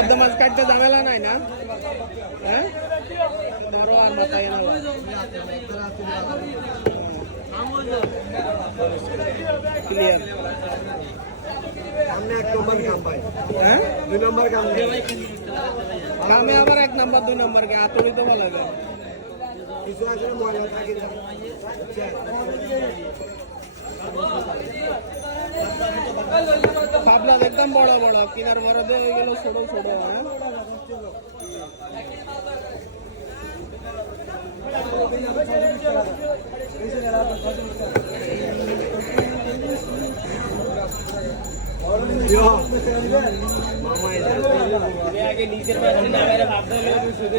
একদম মাছ কাটতে ঝামেলা নাই না? হ্যাঁ ধরো আর মাথায় না ক্লিয়ার। হ্যাঁ 2 নম্বর কাম কামে আবার 1 নম্বর 2 নম্বর কে আতড়ি তো ভালো লাগে। কিছু আছে ময়লা থাকে পাবলা একদম বড় বড় কিনার বড় হয়ে গেল ছোট ছোট। হ্যাঁ আগে নিজের পাশে না মেরে ভাবতে হলে শুধু